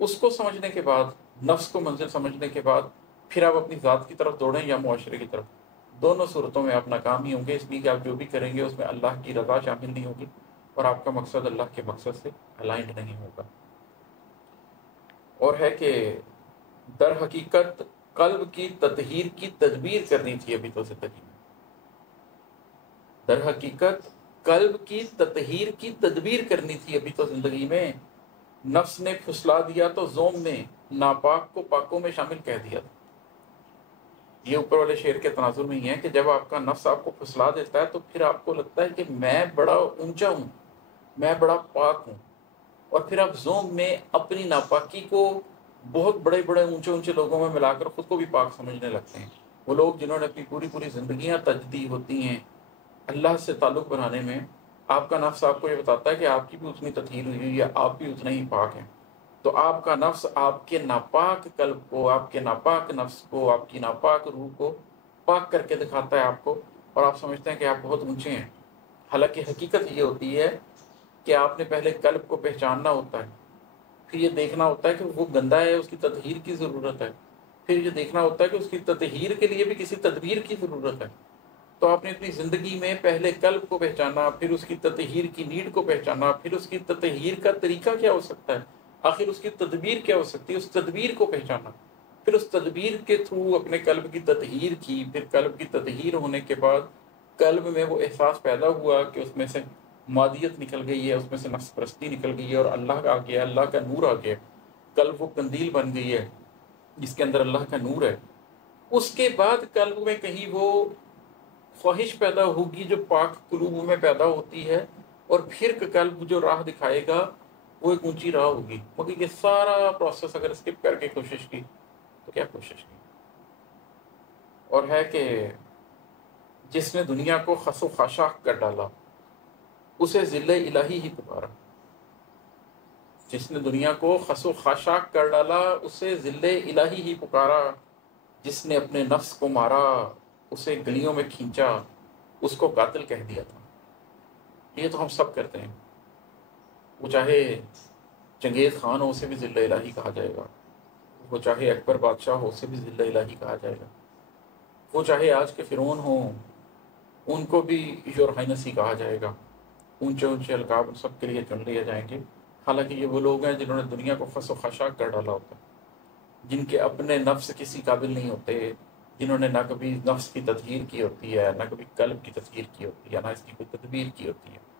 اس کو سمجھنے کے بعد، نفس کو منزل سمجھنے کے بعد، پھر آپ اپنی ذات کی طرف دوڑیں یا معاشرے کی طرف، دونوں صورتوں میں آپ ناکام ہی ہوں گے، اس لیے کہ آپ جو بھی کریں گے اس میں اللہ کی رضا شامل نہیں ہوگی اور آپ کا مقصد اللہ کے مقصد سے الائنڈ نہیں ہوگا۔ اور ہے کہ در حقیقت قلب کی تطہیر کی تدبیر کرنی تھی ابھی تو زندگی میں، در حقیقت قلب کی تطہیر کی تدبیر کرنی تھی ابھی تو زندگی میں، نفس نے پھسلا دیا تو زوم نے ناپاک کو پاکوں میں شامل کہہ دیا تھا۔ یہ اوپر والے شعر کے تناظر میں ہی ہے کہ جب آپ کا نفس آپ کو پھسلا دیتا ہے تو پھر آپ کو لگتا ہے کہ میں بڑا اونچا ہوں، میں بڑا پاک ہوں، اور پھر آپ زوم میں اپنی ناپاکی کو بہت بڑے بڑے اونچے اونچے لوگوں میں ملا کر خود کو بھی پاک سمجھنے لگتے ہیں۔ وہ لوگ جنہوں نے اپنی پوری پوری زندگیاں تجدید ہوتی ہیں اللہ سے تعلق بنانے میں، آپ کا نفس آپ کو یہ بتاتا ہے کہ آپ کی بھی اتنی تطہیر ہوئی ہوئی ہے، آپ بھی اتنے ہی پاک ہیں۔ تو آپ کا نفس آپ کے ناپاک قلب کو، آپ کے ناپاک نفس کو، آپ کی ناپاک روح کو پاک کر کے دکھاتا ہے آپ کو، اور آپ سمجھتے ہیں کہ آپ بہت اونچے ہیں۔ حالانکہ حقیقت یہ ہوتی ہے کہ آپ نے پہلے قلب کو پہچاننا ہوتا ہے، پھر یہ دیکھنا ہوتا ہے کہ وہ گندا ہے، اس کی تطہیر کی ضرورت ہے، پھر یہ دیکھنا ہوتا ہے کہ اس کی تطہیر کے لیے بھی کسی تدبیر کی ضرورت ہے۔ تو آپ نے اپنی زندگی میں پہلے قلب کو پہچانا، پھر اس کی تطہیر کی نیڈ کو پہچانا، پھر اس کی تطہیر کا طریقہ کیا ہو سکتا ہے، آخر اس کی تدبیر کیا ہو سکتی ہے، اس تدبیر کو پہچانا، پھر اس تدبیر کے تھرو اپنے قلب کی تطہیر کی، پھر قلب کی تطہیر ہونے کے بعد قلب میں وہ احساس پیدا ہوا کہ اس میں سے مادیت نکل گئی ہے، اس میں سے نفس پرستی نکل گئی ہے، اور اللہ آ گیا، اللہ کا نور آ گیا، قلب وہ قندیل بن گئی ہے جس کے اندر اللہ کا نور ہے۔ اس کے بعد قلب میں کہیں وہ خواہش پیدا ہوگی جو پاک قلوب میں پیدا ہوتی ہے، اور پھر قلب جو راہ دکھائے گا وہ ایک اونچی راہ ہوگی۔ مگر یہ سارا پروسیس اگر اسکپ کر کے کوشش کی تو کیا کوشش کی؟ اور ہے کہ جس نے دنیا کو خس و خاشاک کر ڈالا اسے ذل الہی ہی پکارا، جس نے دنیا کو خس و خاشاک کر ڈالا اسے ذل الہی ہی پکارا، جس نے اپنے نفس کو مارا اسے گلیوں میں کھینچا، اس کو قاتل کہہ دیا تھا۔ یہ تو ہم سب کرتے ہیں، وہ چاہے چنگیز خان ہو اسے بھی ذل الہی کہا جائے گا، وہ چاہے اکبر بادشاہ ہو اسے بھی ذل الہی کہا جائے گا، وہ چاہے آج کے فرعون ہوں ان کو بھی یور ہائنس ہی کہا جائے گا، اونچے اونچے القاب ان سب کے لیے چن لیے جائیں گے۔ حالانکہ یہ وہ لوگ ہیں جنہوں نے دنیا کو خس و خاشاک کر ڈالا ہوتا ہے، جن کے اپنے نفس کسی قابل نہیں ہوتے، جنہوں نے نہ کبھی نفس کی تطہیر کی ہوتی ہے، نہ کبھی قلب کی تطہیر کی ہوتی ہے، نہ اس کی کوئی تدبیر کی ہوتی ہے۔